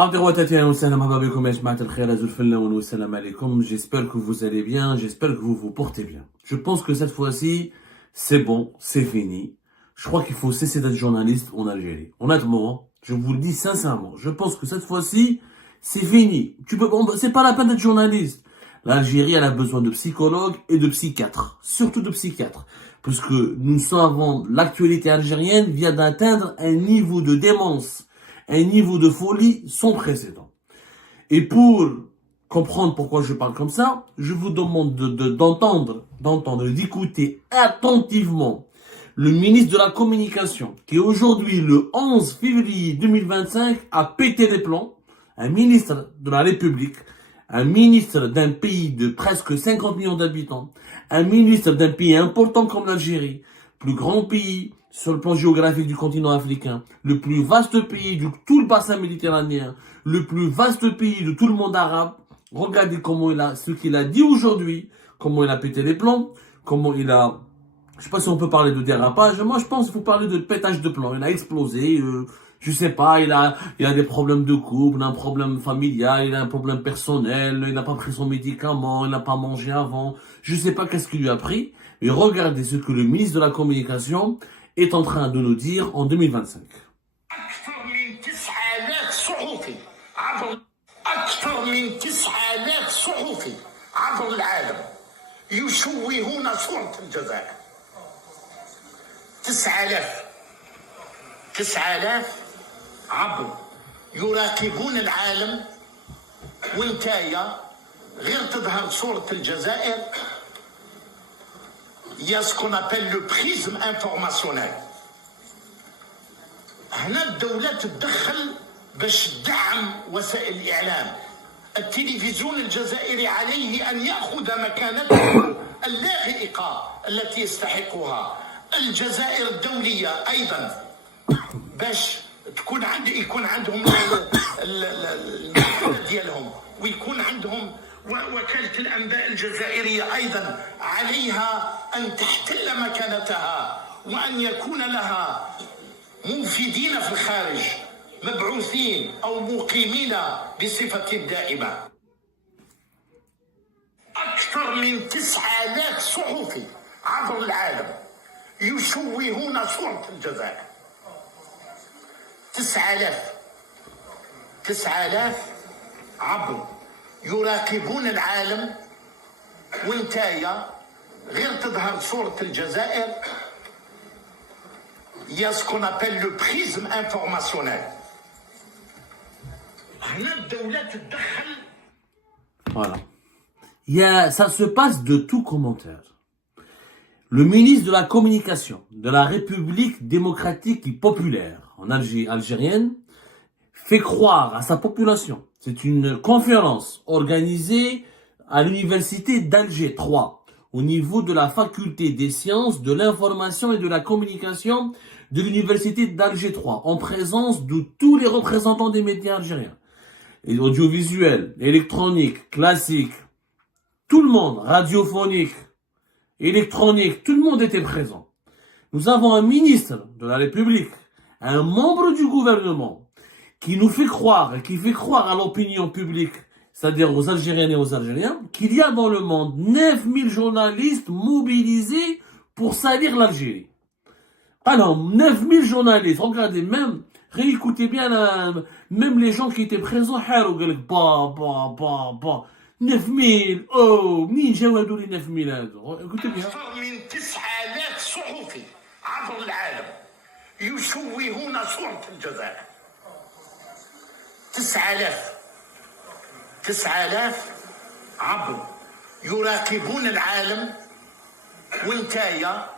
J'espère que vous allez bien, j'espère que vous vous portez bien. Je pense que cette fois-ci, c'est bon, c'est fini. Je crois qu'il faut cesser d'être journaliste en Algérie. Honnêtement, je vous le dis sincèrement, je pense que cette fois-ci, c'est fini. C'est pas la peine d'être journaliste. L'Algérie, elle a besoin de psychologues et de psychiatres. Surtout de psychiatres. Parce que nous savons, l'actualité algérienne vient d'atteindre un niveau de démence, un niveau de folie sans précédent. Et pour comprendre pourquoi je parle comme ça, je vous demande d'écouter attentivement le ministre de la Communication, qui aujourd'hui, le 11 février 2025, a pété les plombs, un ministre de la République, un ministre d'un pays de presque 50 millions d'habitants, un ministre d'un pays important comme l'Algérie, plus grand pays sur le plan géographique du continent africain, le plus vaste pays de tout le bassin méditerranéen, le plus vaste pays de tout le monde arabe. Regardez ce qu'il a dit aujourd'hui, comment il a pété les plombs, comment il a, je sais pas si on peut parler de dérapage, moi je pense qu'il faut parler de pétage de plomb. Il a explosé, je sais pas, il a des problèmes de couple, il a un problème familial, il a un problème personnel, il n'a pas pris son médicament, il n'a pas mangé avant, je sais pas qu'est-ce qu'il lui a pris, mais regardez ce que le ministre de la Communication est en train de nous dire en 2025. أكثر من 9000 صحفي عبر العالم يشوهون صورة الجزائر. 9000 عبر يراقبون العالم وانتايا غير تظهر صورة الجزائر. Il y a ce qu'on appelle le prisme informationnel. هنا الدولة تتدخل باش تدعم وسائل الإعلام. التلفزيون الجزائري عليه أن يأخذ مكانته اللائقة التي يستحقها. الجزائر الدولية أيضا باش يكون عندهم المكانة ديالهم ويكون عندهم وكالة الأنباء الجزائرية أيضا عليها أن تحتل مكانتها وأن يكون لها منفذين في الخارج مبعوثين أو مقيمين بصفة دائمة. أكثر من 9000 صحفي عبر العالم يشوهون صورة الجزائر. 9000 عبر يراقبون العالم وانتايا غير تظهر صورة الجزائر. Il y a ce qu'on appelle le prisme informationnel. Voilà. Ça se passe de tout commentaire. Le ministre de la Communication de la République démocratique et populaire en algérienne fait croire à sa population. C'est une conférence organisée à l'université d'Alger 3, au niveau de la faculté des sciences, de l'information et de la communication de l'université d'Alger 3, en présence de tous les représentants des médias algériens. Et audiovisuels, électroniques, classiques, tout le monde, radiophonique, électronique, tout le monde était présent. Nous avons un ministre de la République, un membre du gouvernement, qui nous fait croire, et qui fait croire à l'opinion publique, c'est-à-dire aux Algériennes et aux Algériens, qu'il y a dans le monde 9000 journalistes mobilisés pour salir l'Algérie. Alors, 9000 journalistes, regardez, réécoutez bien, même les gens qui étaient présents, 9000, oh, مين جاوا هذو 9000 هذو؟ écoutez bien. أكثر من 9000 صحفي عبر العالم يشوهون صورة الجزائر. 9000 عبر يراقبون العالم وانتايا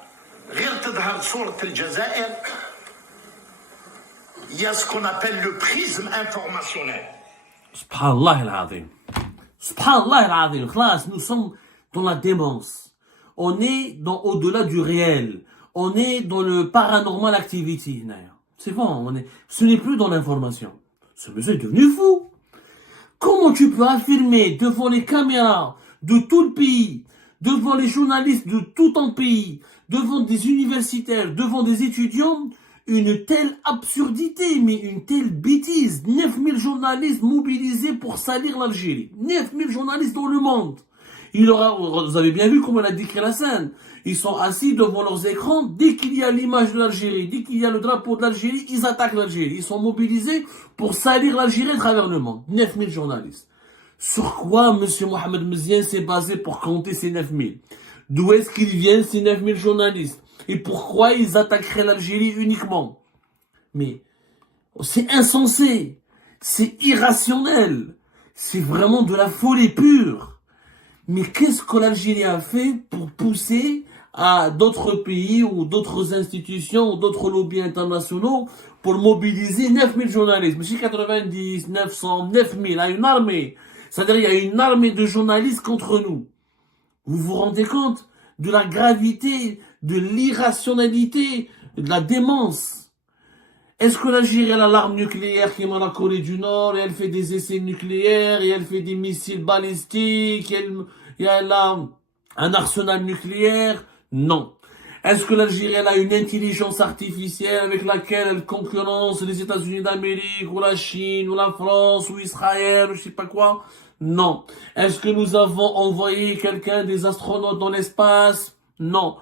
غير تظهر صورة الجزائر. Il y a ce qu'on appelle le prisme informationnel. Subhanallah al-Azim. Subhanallah al-Azim. Classe, nous sommes dans la démence. On est au-delà du réel. On est dans le paranormal activity. C'est bon, ce n'est plus dans l'information. Ce monsieur est devenu fou. Comment tu peux affirmer devant les caméras de tout le pays, devant les journalistes de tout ton pays, devant des universitaires, devant des étudiants, une telle absurdité, mais une telle bêtise. 9000 journalistes mobilisés pour salir l'Algérie. 9000 journalistes dans le monde. Vous avez bien vu comment il a décrit la scène. Ils sont assis devant leurs écrans. Dès qu'il y a l'image de l'Algérie, dès qu'il y a le drapeau de l'Algérie, ils attaquent l'Algérie. Ils sont mobilisés pour salir l'Algérie à travers le monde. 9000 journalistes. Sur quoi M. Mohamed Mziane s'est basé pour compter ces 9000? D'où est-ce qu'ils viennent ces 9000 journalistes? Et pourquoi ils attaqueraient l'Algérie uniquement? Mais c'est insensé. C'est irrationnel. C'est vraiment de la folie pure. Mais qu'est-ce que l'Algérie a fait pour pousser à d'autres pays ou d'autres institutions ou d'autres lobbies internationaux pour mobiliser 9000 journalistes? Monsieur 90, 900, 9000, à une armée. C'est-à-dire il y a une armée de journalistes contre nous. Vous vous rendez compte de la gravité, de l'irrationalité, de la démence? Est-ce que l'Algérie a l'arme nucléaire qui est la Corée du Nord et elle fait des essais nucléaires et elle fait des missiles balistiques et elle a un arsenal nucléaire? Non. Est-ce que l'Algérie a une intelligence artificielle avec laquelle elle concurrence les États-Unis d'Amérique ou la Chine ou la France ou Israël ou je sais pas quoi? Non. Est-ce que nous avons envoyé des astronautes dans l'espace? Non.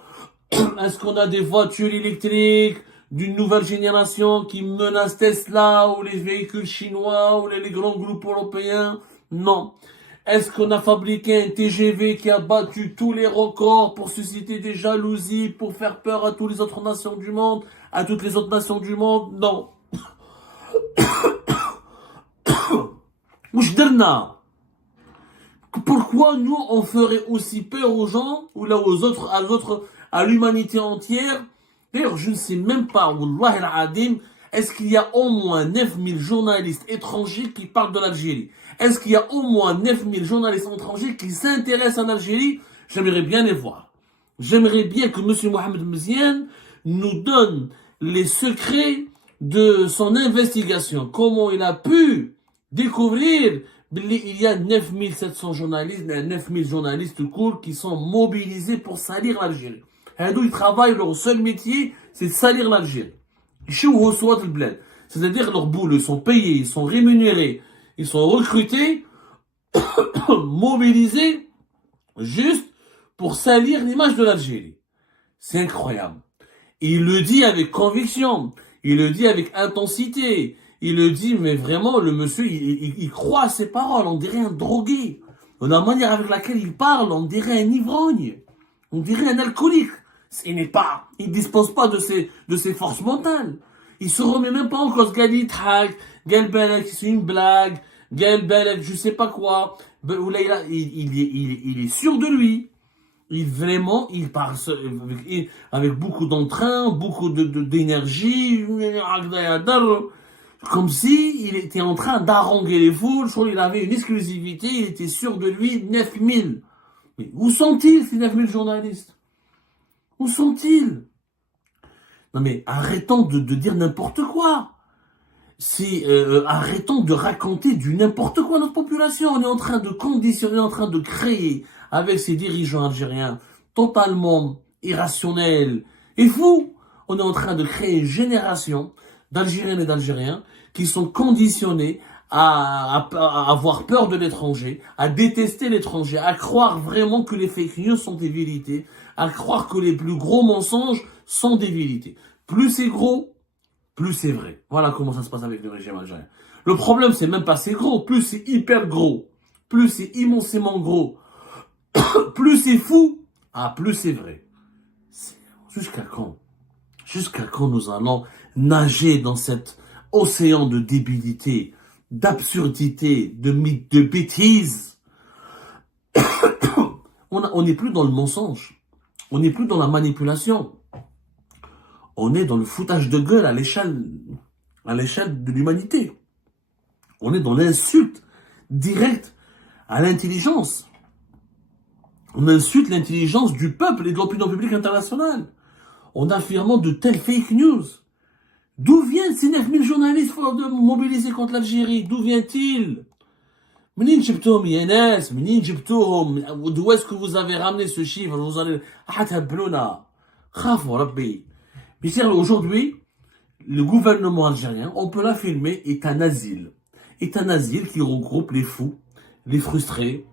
Est-ce qu'on a des voitures électriques d'une nouvelle génération qui menacent Tesla ou les véhicules chinois ou les grands groupes européens? Non. Est-ce qu'on a fabriqué un TGV qui a battu tous les records pour susciter des jalousies, pour faire peur à toutes les autres nations du monde, à toutes les autres nations du monde? Non. Pourquoi nous on ferait aussi peur aux gens ou là aux autres, à l'humanité entière? D'ailleurs, je ne sais même pas, Wallah al-Adim, est-ce qu'il y a au moins 9000 journalistes étrangers qui parlent de l'Algérie? Est-ce qu'il y a au moins 9000 journalistes étrangers qui s'intéressent à l'Algérie? J'aimerais bien les voir. J'aimerais bien que M. Mohamed Mziane nous donne les secrets de son investigation. Comment il a pu découvrir il y a 9700 journalistes, 9000 journalistes tout court qui sont mobilisés pour salir l'Algérie. Ils travaillent, leur seul métier, c'est de salir l'Algérie. C'est-à-dire leurs boulots, ils sont payés, ils sont rémunérés, ils sont recrutés, mobilisés, juste pour salir l'image de l'Algérie. C'est incroyable. Et il le dit avec conviction, il le dit avec intensité, il le dit, mais vraiment, le monsieur, il croit à ses paroles, on dirait un drogué. La manière avec laquelle il parle, on dirait un ivrogne, on dirait un alcoolique. Il dispose pas de ses forces mentales. Il se remet même pas en cause. Galit Hak, Galbelek, c'est une blague, Galbelek, je sais pas quoi. Il est sûr de lui. Il parle avec beaucoup d'entrain, beaucoup d'énergie, comme si il était en train d'haranguer les foules. Je crois qu'il avait une exclusivité, il était sûr de lui. 9000. Mais où sont-ils ces 9000 journalistes? Où sont-ils? Non mais arrêtons de dire n'importe quoi. Arrêtons de raconter du n'importe quoi à notre population. On est en train de conditionner, en train de créer avec ces dirigeants algériens totalement irrationnels et fous. On est en train de créer une génération d'Algériennes et d'Algériens qui sont conditionnés à avoir peur de l'étranger, à détester l'étranger, à croire vraiment que les fake news sont des vérités, à croire que les plus gros mensonges sont des vérités. Plus c'est gros, plus c'est vrai. Voilà comment ça se passe avec le régime algérien. Le problème, c'est même pas c'est gros, plus c'est hyper gros, plus c'est immensément gros, plus c'est fou, plus c'est vrai. Jusqu'à quand? Jusqu'à quand nous allons nager dans cet océan de débilité, d'absurdité, de bêtises? On n'est plus dans le mensonge. On n'est plus dans la manipulation. On est dans le foutage de gueule à l'échelle de l'humanité. On est dans l'insulte directe à l'intelligence. On insulte l'intelligence du peuple et de l'opinion publique internationale. En affirmant de telles fake news. D'où viennent ces 9000 journalistes mobilisés contre l'Algérie? D'où vient-il? منين جبتوهم يا ناس؟ منين جبتوهم؟ d'où est-ce que vous avez ramené ce chiffre? Vous allez هتهبلونا. خافوا ربي. Mais aujourd'hui, le gouvernement algérien, on peut l'affirmer, est un asile. Est un asile qui regroupe les fous, les frustrés,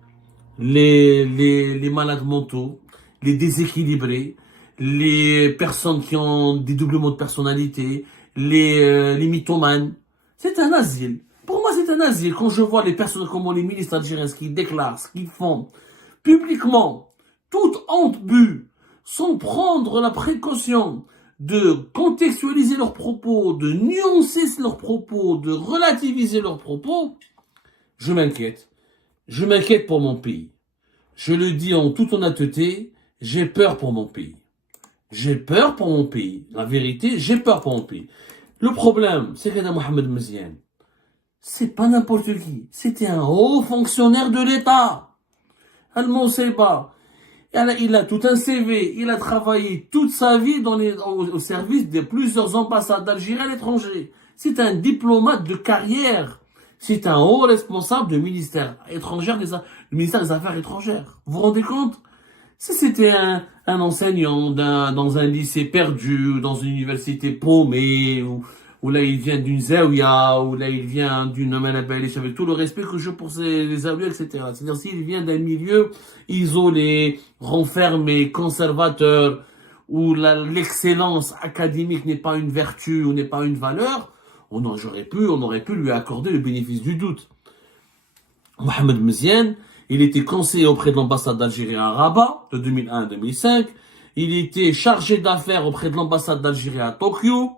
les malades mentaux, les déséquilibrés, les personnes qui ont des doublements de personnalité, les mythomanes. C'est un asile. Pour moi, c'est un asile. Quand je vois les personnes comme les ministres algériens, ce qu'ils déclarent, ce qu'ils font, publiquement, toute honte bue, sans prendre la précaution de contextualiser leurs propos, de nuancer leurs propos, de relativiser leurs propos, je m'inquiète. Je m'inquiète pour mon pays. Je le dis en toute honnêteté, j'ai peur pour mon pays. J'ai peur pour mon pays. La vérité, j'ai peur pour mon pays. Le problème, c'est que Mohamed Mziane, c'est pas n'importe qui. C'était un haut fonctionnaire de l'État. Al-Mousseba. Il a tout un CV. Il a travaillé toute sa vie au service de plusieurs ambassades d'Algérie à l'étranger. C'est un diplomate de carrière. C'est un haut responsable du ministère étranger, du ministère des Affaires étrangères. Vous vous rendez compte? Si c'était un enseignant dans un lycée perdu, dans une université paumée, ou là il vient d'une zaouia, ou là il vient d'une manabalish, avec tout le respect que je pour les zaouia, etc. C'est-à-dire s'il vient d'un milieu isolé, renfermé, conservateur, où l'excellence académique n'est pas une vertu ou n'est pas une valeur, on aurait pu lui accorder le bénéfice du doute. Mohamed Mziane, il était conseiller auprès de l'ambassade d'Algérie à Rabat, de 2001 à 2005. Il était chargé d'affaires auprès de l'ambassade d'Algérie à Tokyo.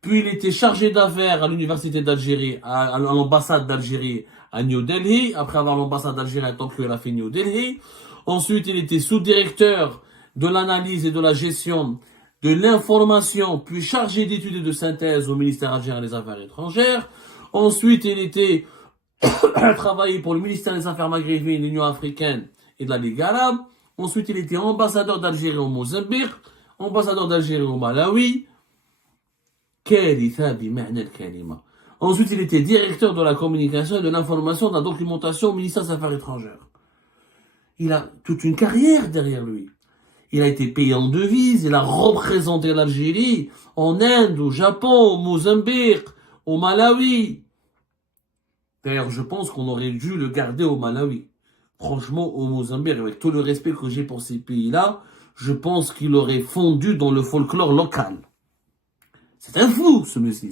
Puis il était chargé d'affaires à l'université d'Algérie, à l'ambassade d'Algérie à New Delhi. Après avoir l'ambassade d'Algérie à Tokyo, il a fait New Delhi. Ensuite, il était sous-directeur de l'analyse et de la gestion de l'information, puis chargé d'études et de synthèse au ministère algérien des Affaires étrangères. Ensuite, il était travaillé pour le ministère des Affaires maghrébines, l'Union africaine et de la Ligue arabe. Ensuite, il était ambassadeur d'Algérie au Mozambique, ambassadeur d'Algérie au Malawi. Ensuite, il était directeur de la communication et de l'information, de la documentation au ministère des Affaires étrangères. Il a toute une carrière derrière lui. Il a été payé en devises, il a représenté l'Algérie en Inde, au Japon, au Mozambique, au Malawi. D'ailleurs, je pense qu'on aurait dû le garder au Malawi. Franchement, au Mozambique, avec tout le respect que j'ai pour ces pays-là, je pense qu'il aurait fondu dans le folklore local. C'est un fou, ce monsieur.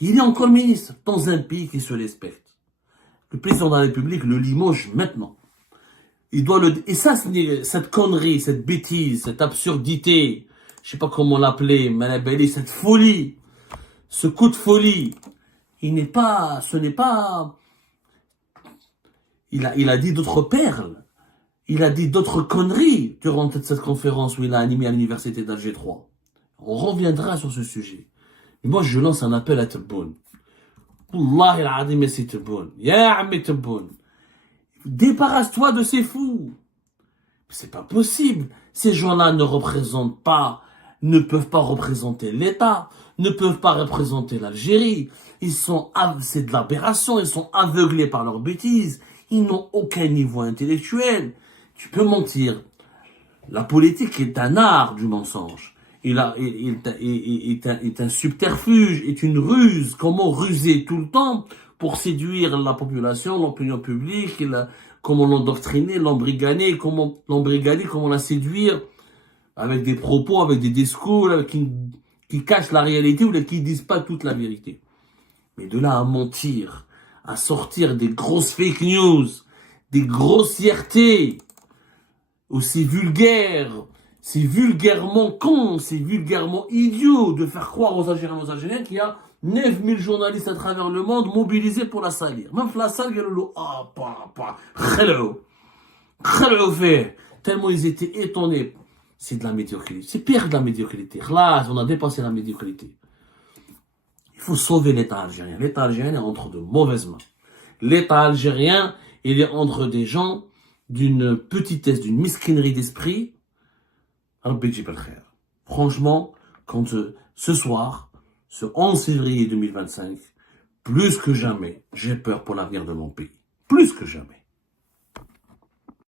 Il est encore ministre dans un pays qui se respecte. Le président de la République le limoge maintenant. Il doit et ça, cette connerie, cette bêtise, cette absurdité, je sais pas comment l'appeler, mais cette folie, ce coup de folie, il a dit d'autres perles. Il a dit d'autres conneries durant cette conférence où il a animé à l'université d'Alger 3. On reviendra sur ce sujet. Mais moi, je lance un appel à Tebboune. Wallahi al-Adim, mais c'est Tebboune. Ya Ammi Tebboune. Débarrasse-toi de ces fous. C'est pas possible. Ces gens-là ne peuvent pas représenter l'État, ne peuvent pas représenter l'Algérie. C'est de l'aberration, ils sont aveuglés par leurs bêtises. Ils n'ont aucun niveau intellectuel. Tu peux mentir. La politique est un art du mensonge. Est un subterfuge, est une ruse. Comment ruser tout le temps pour séduire la population, l'opinion publique, comment l'endoctriner, l'embrigader, comment la séduire avec des propos, avec des discours qui cachent la réalité ou qui disent pas toute la vérité. Mais de là à mentir, à sortir des grosses fake news, des grossièretés, aussi vulgaires, c'est vulgairement con, c'est vulgairement idiot de faire croire aux Algériens et aux Algériennes qu'il y a 9000 journalistes à travers le monde mobilisés pour la salir. Même la salle, il y a le tellement ils étaient étonnés. C'est de la médiocrité. C'est pire que la médiocrité. Là, on a dépassé la médiocrité. Il faut sauver l'État algérien. L'État algérien est entre de mauvaises mains. L'État algérien, il est entre des gens d'une petitesse, d'une mesquinerie d'esprit. Franchement, quand ce soir, ce 11 février 2025, plus que jamais, j'ai peur pour l'avenir de mon pays. Plus que jamais.